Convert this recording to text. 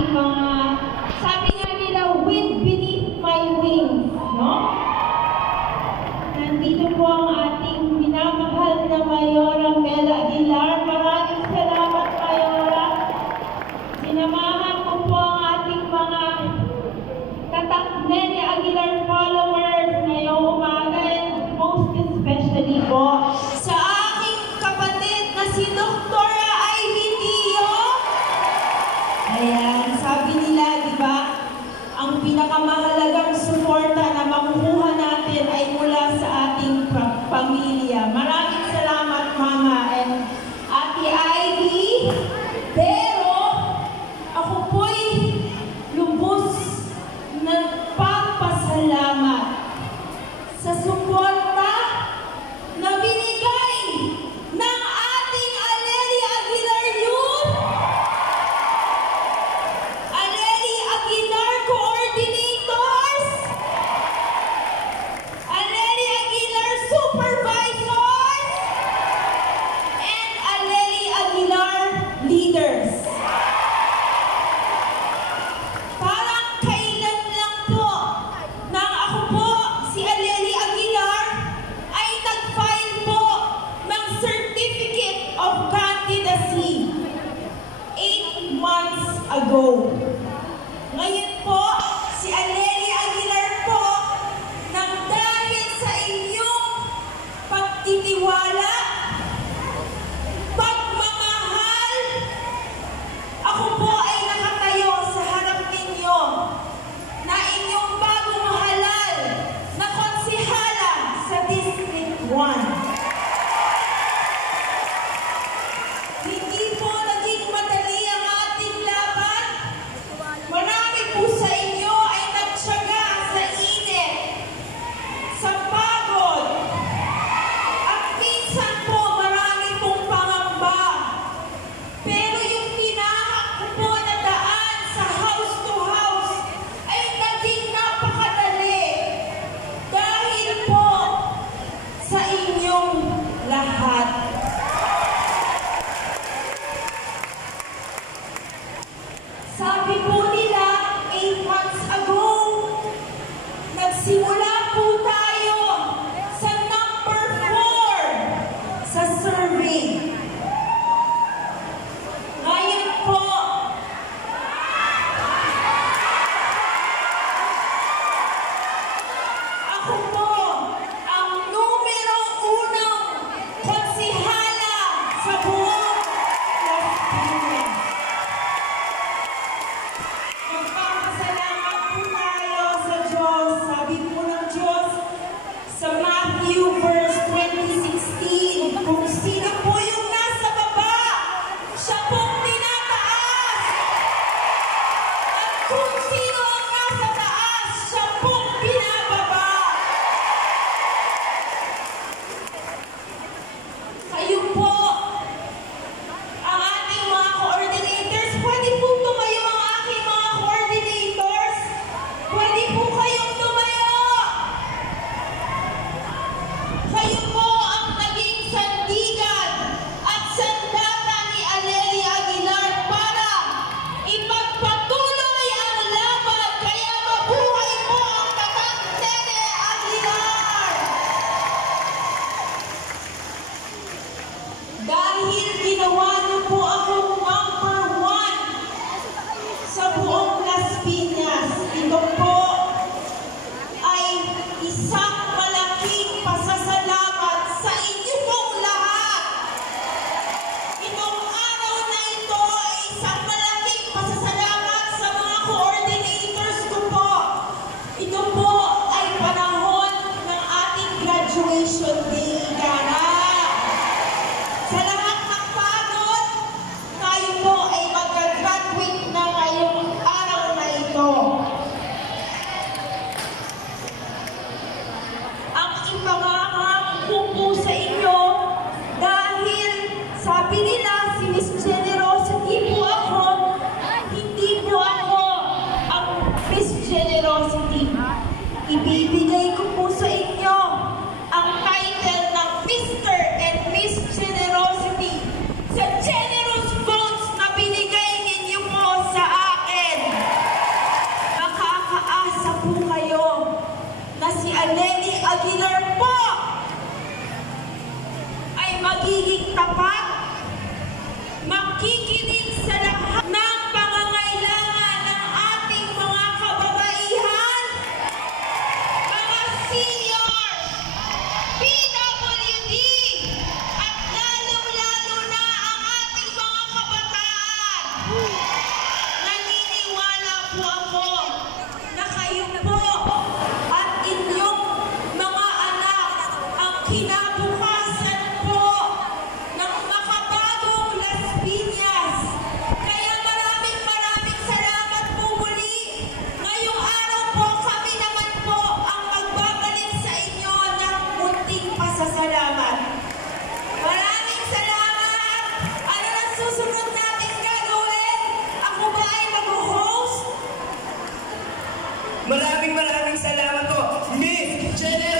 ating mga, sabi nga nila, wind beneath my wings, no? Nandito po ang ating minamahal na Mayora Mela Aguilar. Maraming salamat, Mayora. Sinamahan ko po ang ating mga Nene Aguilar followers ngayong umaga, and most especially po sa aking kapatid na si Doktora Ivy Dio. Ayan, sabi nila, di ba, ang pinakamahalagang suporta na makukuha natin ay mula sa ating pamilya. Maraming salamat, Mama and Ate Ivy. Pero ako po'y lubos nagpapasalamat sa suporta na binigay ng ating Aleli Aguilar Youth, Aleli Aguilar Coordinators, Aleli Aguilar Supervisors, and Aleli Aguilar Leaders. Parang kailan lang po nang ako po, si Aleli Aguilar, ay nag-file po ng Certificate of Candidacy 8 months ago. Ngayon po, si Aleli Aguilar po, nang dahil sa inyong pagtitiwala, pagmamahal, ako po ay nakatayo sa harap ninyo na inyong bagong halal na konsihala sa District 1. Hindi po naging madali ang ating laban. Marami po sa inyo ay nagtiyaga sa init, sa pagod, at minsan po marami pong pangamba. Pero yung tinahak ko po na daan sa house to house ay naging napakadali dahil po sa inyong lahat. Sabi po nila, 8 months ago, nagsimula po tayo sa number 4 sa survey. Ngayon po, ako po ang numero 1 konsihala sa buong Las Piñas. Maraming salamat po, Miss General